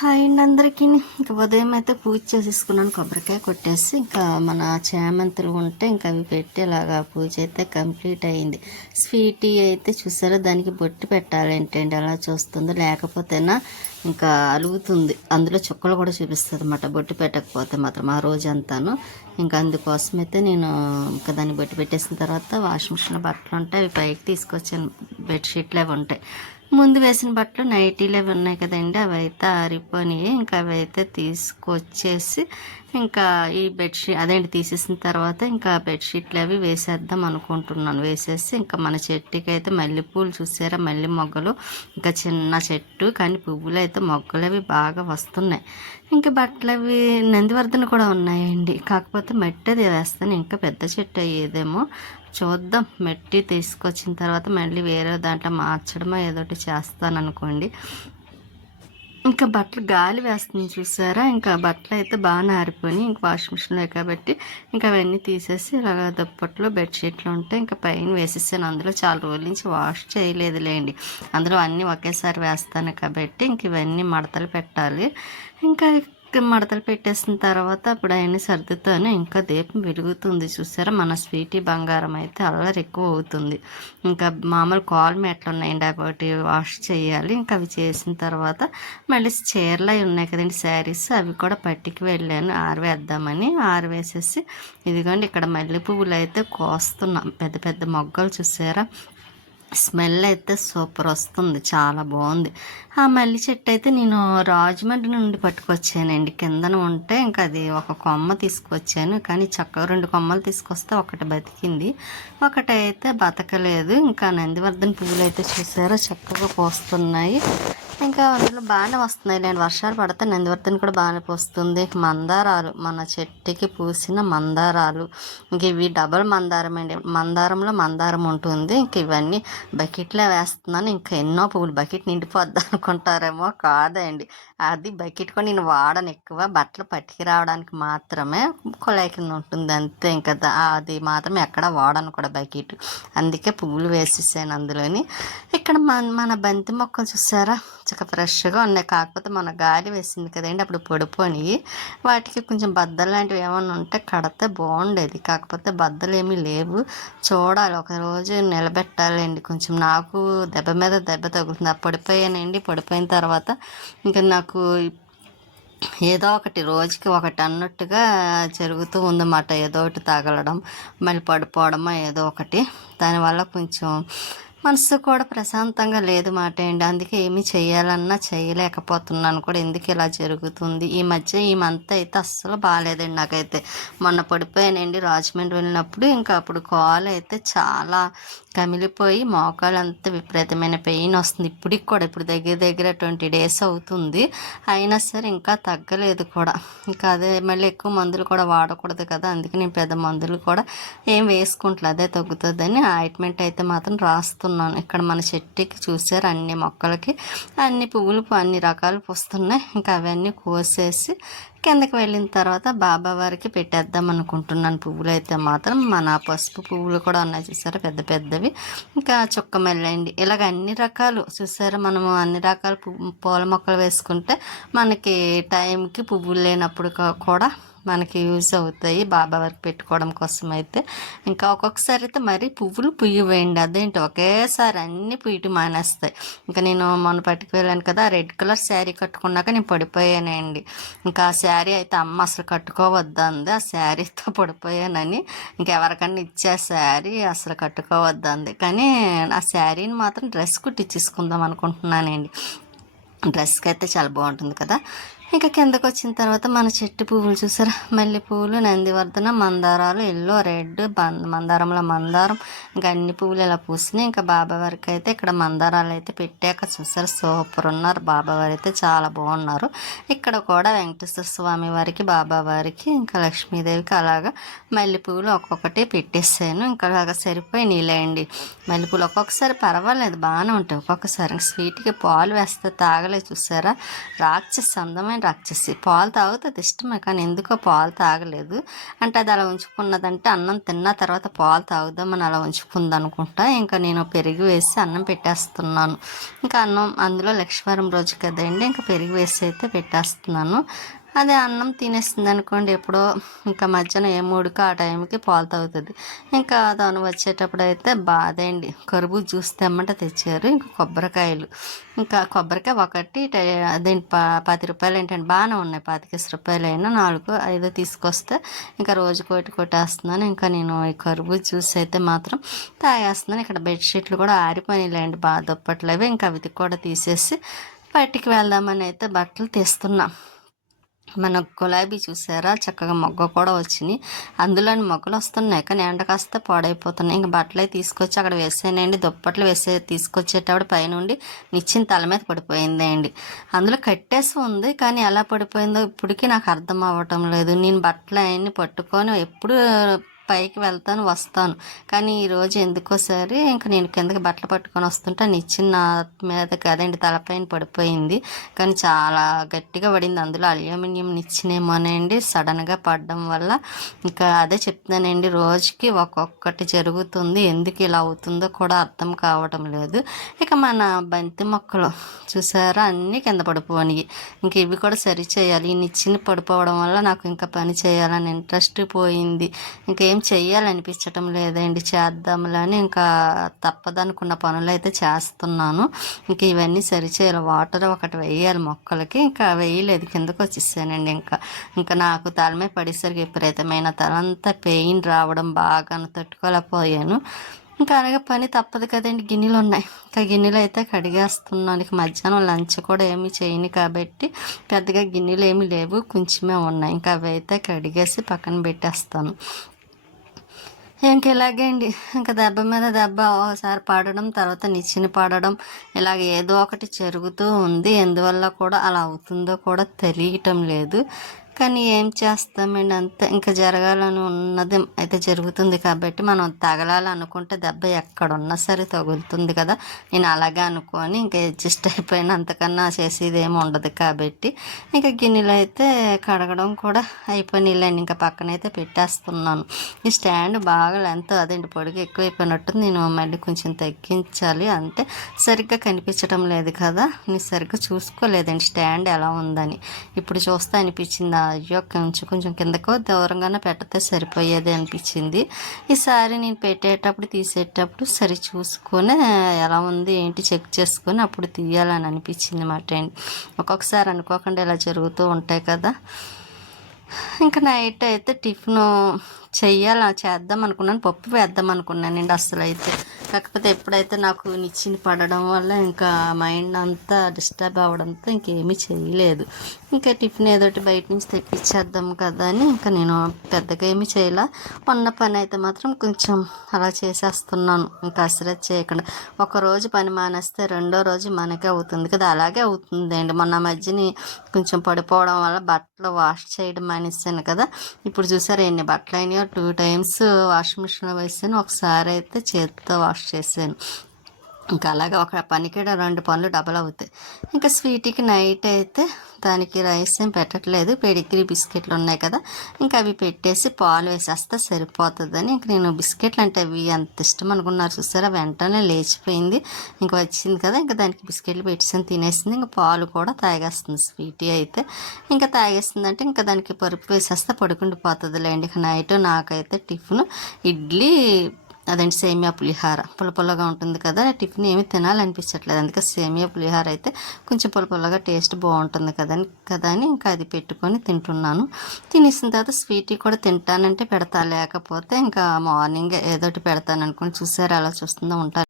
Hi అండి అందరికీ. ఇంకా ఉదయం అయితే పూజ చేసేసుకున్నాను, కొబ్బరికాయ కొట్టేసి ఇంకా మన చేమంతులు ఉంటే ఇంకా అవి పెట్టేలాగా పూజ అయితే కంప్లీట్ అయ్యింది. స్వీటీ అయితే చూసారా, దానికి బొట్టు పెట్టాలి ఏంటండి, అలా చూస్తుంది, లేకపోతేనా ఇంకా అలుగుతుంది. అందులో చుక్కలు కూడా చూపిస్తుంది అన్నమాట బొట్టు పెట్టకపోతే మాత్రం ఆ రోజంతాను. ఇంకా అందుకోసం అయితే నేను ఇంకా దాన్ని బొట్టు పెట్టేసిన తర్వాత వాషింగ్ మిషన్లో బట్టలు ఉంటాయి, అవి పైకి తీసుకొచ్చాను. బెడ్షీట్లు అవి ఉంటాయి, ముందు వేసిన బట్టలు నైటీలు అవి ఉన్నాయి కదండి, అవి అయితే ఆరిపోయినాయి. ఇంకా అవి అయితే తీసుకొచ్చేసి ఇంకా ఈ బెడ్షీట్ తీసేసిన తర్వాత ఇంకా బెడ్షీట్లు అవి వేసేద్దాం అనుకుంటున్నాను. వేసేసి ఇంకా మన చెట్టుకి అయితే మల్లెపూలు చూసారా, మల్లె మొగ్గలు, ఇంకా చిన్న చెట్టు కానీ పువ్వులు అయితే మొగ్గలు అవి బాగా వస్తున్నాయి. ఇంకా బట్టలు అవి నందివర్ధన కూడా ఉన్నాయండి, కాకపోతే మట్టి అది వేస్తాను, ఇంకా పెద్ద చెట్టు అయ్యేదేమో చూద్దాం. మట్టి తీసుకొచ్చిన తర్వాత మళ్ళీ వేరే దాంట్లో మార్చడమో ఏదోటి చేస్తాను అనుకోండి. ఇంకా బట్టలు గాలి వేస్తుంది చూసారా, ఇంకా బట్టలు అయితే బాగా ఆరిపోయి ఇంకా వాషింగ్ మిషన్లో కాబట్టి ఇంకా అవన్నీ తీసేసి ఇలాగ దుప్పట్లు బెడ్షీట్లు ఉంటే ఇంకా పైన వేసేసాను. అందులో చాలా రోజుల నుంచి వాష్ చేయలేదులేండి, అందులో అన్నీ ఒకేసారి వేస్తాను కాబట్టి ఇంక ఇవన్నీ మడతలు పెట్టాలి. ఇంకా మడతలు పెట్టేసిన తర్వాత అప్పుడు అవన్నీ సర్దుతాను. ఇంకా దీపం వెలుగుతుంది చూసారా, మన స్వీటీ బంగారం అయితే అల్లరి ఎక్కువ అవుతుంది. ఇంకా మామూలు కాల్ మేట్లు ఉన్నాయండి, ఒకటి వాష్ చేయాలి. ఇంకా అవి చేసిన తర్వాత మళ్ళీ చీరలు అవి ఉన్నాయి కదండి, శారీస్, అవి కూడా పట్టికి వెళ్ళాను ఆరవేద్దామని. ఆరవేసేసి ఇదిగోండి ఇక్కడ మల్లె పువ్వులు అయితే కోస్తున్నాం, పెద్ద పెద్ద మొగ్గలు చూసారా, స్మెల్ అయితే సూపర్ వస్తుంది, చాలా బాగుంది. ఆ మల్లి చెట్టు అయితే నేను రాజమండ్రి నుండి పట్టుకొచ్చానండి, కిందన ఉంటే ఇంకా అది ఒక కొమ్మ తీసుకొచ్చాను, కానీ చక్కగా 2 కొమ్మలు తీసుకొస్తే ఒకటి బతికింది, ఒకటైతే బతకలేదు. ఇంకా నందివర్ధన పువ్వులు అయితే చూసారో చక్కగా పోస్తున్నాయి, ఇంకా అందులో బాగానే వస్తున్నాయి లేండి. వర్షాలు పడితే నందివర్ధన కూడా బాగానే పోస్తుంది. మందారాలు, మన చెట్టుకి పూసిన మందారాలు, ఇంక ఇవి డబల్ మందారం అండి, మందారంలో మందారం ఉంటుంది. ఇంక ఇవన్నీ బకెట్లో వేస్తున్నాను. ఇంకా ఎన్నో పువ్వులు, బకెట్ నిండిపోద్ది అనుకుంటారేమో, కాదండి, అది బకెట్ కూడా నేను వాడను, ఎక్కువ బట్టలు పట్టుకు రావడానికి మాత్రమే కొలాయి కింద ఉంటుంది అంతే. ఇంకా అది మాత్రం ఎక్కడ వాడను కూడా బకెట్, అందుకే పువ్వులు వేసేసాను అందులోని. ఇక్కడ మన బంతి మొక్కలు చూసారా చక్క ఫ్రెష్గా ఉన్నాయి, కాకపోతే మన గాలి వేసింది కదండి అప్పుడు పొడిపోయి, వాటికి కొంచెం బద్దలు లాంటివి ఏమైనా ఉంటే కడితే బాగుండేది, కాకపోతే బద్దలు ఏమీ లేవు. చూడాలి, ఒకరోజు నిలబెట్టాలండి. కొంచెం నాకు దెబ్బ మీద దెబ్బ తగులుతుంది, పడిపోయానండి. పడిపోయిన తర్వాత ఇంకా నాకు ఏదో ఒకటి రోజుకి ఒకటి అన్నట్టుగా జరుగుతూ ఉందన్నమాట, ఏదో ఒకటి తగలడం మళ్ళీ పడిపోవడమో ఏదో ఒకటి. దానివల్ల కొంచెం మనసు కూడా ప్రశాంతంగా లేదు మాట అండి, అందుకే ఏమి చేయాలన్నా చేయలేకపోతున్నాను కూడా. ఎందుకు ఇలా జరుగుతుంది ఈ మధ్య, ఈ మంత్ అయితే అస్సలు బాగాలేదండి నాకైతే. మొన్న పడిపోయానండి రాజమండ్రి వెళ్ళినప్పుడు, ఇంకా అప్పుడు కాలు అయితే చాలా కమిలిపోయి మోకాలంతా విపరీతమైన పెయిన్ వస్తుంది. ఇప్పటికి కూడా, ఇప్పుడు దగ్గర దగ్గర 20 days అవుతుంది, అయినా సరే ఇంకా తగ్గలేదు కూడా. ఇంకా అదే మళ్ళీ ఎక్కువ మందులు కూడా వాడకూడదు కదా, అందుకే నేను పెద్ద మందులు కూడా ఏం వేసుకుంటలేదు, అదే తగ్గుతుందని ఆయింట్మెంట్ అయితే మాత్రం రాస్తున్నాను. ఇక్కడ మన చెట్టుకి చూసారు అన్ని మొక్కలకి అన్ని పువ్వులు అన్ని రకాలు పూస్తున్నాయి. ఇంకా అవన్నీ కోసేసి కిందకి వెళ్ళిన తర్వాత బాబా వారికి పెట్టేద్దాం అనుకుంటున్నాను. పువ్వులు అయితే మాత్రం మన పసుపు పువ్వులు కూడా ఉన్నాయి చూసారా, పెద్ద పెద్దవి. ఇంకా చుక్క మెల్లండి, ఇలాగ అన్ని రకాలు చూసారా, మనము అన్ని రకాల పూల మొక్కలు వేసుకుంటే మనకి టైంకి పువ్వులు లేనప్పుడు కూడా మనకి యూజ్ అవుతాయి బాబా వారికి పెట్టుకోవడం కోసం అయితే. ఇంకా ఒక్కొక్కసారి అయితే మరీ పువ్వులు పుయ్యవేయండి, అదేంటి ఒకేసారి అన్నీ పుయ్యటం మానేస్తాయి. ఇంకా నేను మొన్న పట్టుకు వెళ్ళాను కదా, రెడ్ కలర్ శారీ కట్టుకున్నాక నేను పడిపోయానండి. ఇంకా ఆ శారీ అయితే అమ్మ అసలు కట్టుకోవద్దంది, ఆ శారీతో పడిపోయానని ఇంకెవరికన్నా ఇచ్చే శారీ అసలు కట్టుకోవద్దంది. కానీ ఆ శారీని మాత్రం డ్రెస్ కుట్టించేసుకుందాం అనుకుంటున్నానండి, డ్రెస్కి అయితే చాలా బాగుంటుంది కదా. ఇంకా కిందకు వచ్చిన తర్వాత మన చెట్టు పువ్వులు చూసారా, మల్లె పువ్వులు, నందివర్ధన, మందారాలు, ఎల్లో, రెడ్, మందారంలో మందారం, ఇంకా అన్ని పువ్వులు ఇలా పూసినాయి. ఇంకా బాబావారికి అయితే ఇక్కడ మందారాలు అయితే పెట్టాక చూసారు, సూపర్ ఉన్నారు బాబావారు అయితే, చాలా బాగున్నారు. ఇక్కడ కూడా వెంకటేశ్వర స్వామి వారికి, బాబావారికి, ఇంకా లక్ష్మీదేవికి అలాగా మల్లె పువ్వులు ఒక్కొక్కటి పెట్టేసాను. ఇంకా అలాగా సరిపోయి నీళ్ళేయండి. మల్లెపూలు ఒక్కొక్కసారి పర్వాలేదు బాగానే ఉంటాయి, ఒక్కొక్కసారి స్వీట్కి పాలు వేస్తే తాగలే చూసారా, రాక్షస అందమైన రాక్షసి. పాలు తాగుతుంది ఇష్టమే, కానీ ఎందుకో పాలు తాగలేదు. అంటే అది అలా ఉంచుకున్నదంటే అన్నం తిన్న తర్వాత పాలు తాగుదామని అలా ఉంచుకుంది అనుకుంటా. ఇంకా నేను పెరుగు వేసి అన్నం పెట్టేస్తున్నాను. ఇంకా అన్నం అందులో లక్ష్మీవారం రోజు కదండి, ఇంకా పెరుగు వేసి అయితే పెట్టేస్తున్నాను. అదే అన్నం తినేస్తుంది అనుకోండి ఎప్పుడో, ఇంకా మధ్యాహ్నం ఏ మూడుకో ఆ టైంకి పాలు తాగుతుంది. ఇంకా తను వచ్చేటప్పుడు అయితే బాధండి, కర్బూజా జ్యూస్ తెమ్మంటే తెచ్చారు. ఇంకా కొబ్బరికాయలు, ఇంకా కొబ్బరికాయ ఒకటి అదేంటి 10 రూపాయలు ఏంటంటే బాగానే ఉన్నాయి. 25 రూపాయలు అయినా 4-5 తీసుకొస్తే ఇంకా రోజు కొట్టేస్తున్నాను. ఇంకా నేను ఈ కర్బూజా జ్యూస్ అయితే మాత్రం తాగేస్తున్నాను. ఇక్కడ బెడ్షీట్లు కూడా ఆరిపోయినాయిలేండి, బాగా దుప్పట్లవి. ఇంకా అవి కూడా తీసేసి బయటికి వెళ్దామని అయితే బట్టలు తీస్తున్నా. మన గులాబీ చూసారా, చక్కగా మొగ్గ కూడా వచ్చినాయి. అందులోని మొగ్గలు వస్తున్నాయి, కానీ ఎండ కాస్తే పాడైపోతున్నాయి. ఇంక బట్టలు తీసుకొచ్చి అక్కడ వేసానండి. దుప్పట్లు తీసుకొచ్చేటప్పుడు పైనుండి నిచ్చిన తల మీద పడిపోయిందండి. అందులో కట్టేసి ఉంది, కానీ ఎలా పడిపోయిందో ఇప్పటికీ నాకు అర్థం అవ్వటం లేదు. నేను బట్టలు అవన్నీ పట్టుకొని ఎప్పుడు పైకి వెళ్తాను వస్తాను, కానీ ఈరోజు ఎందుకోసారి ఇంకా నేను కిందకి బట్టలు పట్టుకొని వస్తుంటే నిచ్చిన నా మీద కదండి తలపైన పడిపోయింది. కానీ చాలా గట్టిగా పడింది. అందులో అల్యూమినియం నిచ్చినేమోనండి, సడన్గా పడడం వల్ల. ఇంకా అదే చెప్తున్నానండి, రోజుకి ఒక్కొక్కటి జరుగుతుంది. ఎందుకు ఇలా అవుతుందో కూడా అర్థం కావడం లేదు. ఇక మన బంతి మొక్కలు చూసారా, అన్నీ కింద పడిపోయి. ఇంక ఇవి కూడా సరి చేయాలి. ఈ నిచ్చిన పడిపోవడం వల్ల నాకు ఇంకా పని చేయాలని ఇంట్రెస్ట్ పోయింది. ఇంకేం చెయ్యాలనిపించటం లేదండి, చేద్దాంలని ఇంకా తప్పదనుకున్న పనులు అయితే చేస్తున్నాను. ఇంక ఇవన్నీ సరిచేయాలి. వాటర్ ఒకటి వేయాలి మొక్కలకి, ఇంకా వేయలేదు, కిందకు వచ్చేసానండి. ఇంకా నాకు తలమే పడేసరికి విపరీతమైన తలంతా పెయిన్ రావడం, బాగా తట్టుకోలేకపోయాను. ఇంకా అలాగే పని తప్పదు కదండి. గిన్నెలు ఉన్నాయి, ఇంకా గిన్నెలు అయితే కడిగేస్తున్నాను. ఇక మధ్యాహ్నం లంచ్ కూడా ఏమీ చేయను కాబట్టి పెద్దగా గిన్నెలు ఏమీ లేవు, కొంచెమే ఉన్నాయి. ఇంకా అవి అయితే కడిగేసి పక్కన పెట్టేస్తాను. ఇంక ఇలాగే అండి, ఇంకా దెబ్బ మీద దెబ్బ, ఒకసారి పడడం, తర్వాత నిచ్చిన పడడం, ఇలాగ ఏదో ఒకటి జరుగుతూ ఉంది. ఎందువల్ల కూడా అలా అవుతుందో కూడా తెలియటం లేదు. కానీ ఏం చేస్తామండి, అంతే. ఇంకా జరగాలని ఉన్నది అయితే జరుగుతుంది కాబట్టి మనం తగలాలనుకుంటే దెబ్బ ఎక్కడున్నా సరే తగులుతుంది కదా. నేను అలాగే అనుకొని ఇంకా అడ్జస్ట్ అయిపోయిన, అంతకన్నా చేసేది ఏమి ఉండదు కాబట్టి. ఇంకా గిన్నెలు అయితే కడగడం కూడా అయిపోయినాయిలేండి. ఇంకా పక్కనైతే పెట్టేస్తున్నాను. ఈ స్టాండ్ బాగా లెంత్ అదేంటి పొడుగు ఎక్కువైపోయినట్టుంది. నేను మళ్ళీ కొంచెం తగ్గించాలి, అంటే సరిగ్గా కనిపించడం లేదు కదా. నేను సరిగ్గా చూసుకోలేదండి స్టాండ్ ఎలా ఉందని. ఇప్పుడు చూస్తే అనిపించింది, అయ్యో కొంచెం కిందకో దూరంగానే పెట్టతే సరిపోయేది అనిపించింది. ఈసారి నేను పెట్టేటప్పుడు తీసేటప్పుడు సరి చూసుకొని ఎలా ఉంది ఏంటి చెక్ చేసుకొని అప్పుడు తీయాలని అనిపించింది మాట అండి. ఒక్కొక్కసారి అనుకోకుండా ఇలా జరుగుతూ ఉంటాయి కదా. ఇంకా నైట్ అయితే టిఫిన్ చేద్దాం అనుకున్నాను, పప్పు వేద్దాం అనుకున్నానండి అసలు అయితే. కాకపోతే ఎప్పుడైతే నాకు నిచ్చిన పడడం వల్ల ఇంకా మైండ్ అంతా డిస్టర్బ్ అవ్వడంతో ఇంకేమీ చేయలేదు. ఇంకా టిఫిన్ ఏదోటి బయట నుంచి తెప్పించేద్దాం కదా అని ఇంకా నేను పెద్దగా ఏమీ చేయలే. ఉన్న పని అయితే మాత్రం కొంచెం అలా చేసేస్తున్నాను, ఇంకా అసలు చేయకుండా. ఒకరోజు పని మానేస్తే రెండో రోజు మనకే అవుతుంది కదా, అలాగే అవుతుందండి. మొన్న మధ్యని కొంచెం పడిపోవడం వల్ల బట్టలు వాష్ చేయడం మానేసాను కదా. ఇప్పుడు చూసారు ఎన్ని బట్టలు అయినాయో, 2 times వాషింగ్ మిషన్లో వేసాను, ఒకసారి అయితే చేతితో వాష్ చేశాను. ఇంకా అలాగే ఒక పనికి 2 పనులు డబల్ అవుతాయి. ఇంకా స్వీట్కి నైట్ అయితే దానికి రైస్ ఏం పెట్టట్లేదు, పెడిగ్రీ బిస్కెట్లు ఉన్నాయి కదా, ఇంకా అవి పెట్టేసి పాలు వేసేస్తే సరిపోతుందని. ఇంక నేను బిస్కెట్లు అంటే అవి అంత ఇష్టం అనుకున్నారు చూసారా, వెంటనే లేచిపోయింది. ఇంకా వచ్చింది కదా, ఇంకా దానికి బిస్కెట్లు పెట్టేసి తినేసింది. ఇంకా పాలు కూడా తాగేస్తుంది స్వీటీ అయితే. ఇంకా తాగేస్తుందంటే ఇంకా దానికి పరుపు వేసేస్తే పడుకుండిపోతుందిలేండి. ఇక నైట్ నాకైతే టిఫిన్ ఇడ్లీ అదేంటి సేమియా పులిహార, పుల్లగా ఉంటుంది కదా. టిఫిన్ ఏమి తినాలనిపించట్లేదు, అందుకే సేమియా పులిహార అయితే కొంచెం పుల్లగా టేస్ట్ బాగుంటుంది కదా అని ఇంకా అది పెట్టుకొని తింటున్నాను. తినేసిన తర్వాత స్వీటీ కూడా తింటానంటే పెడతా, లేకపోతే ఇంకా మార్నింగ్ ఏదోటి పెడతాను అనుకుని. చూసారు అలా చూస్తుందో ఉంటాను.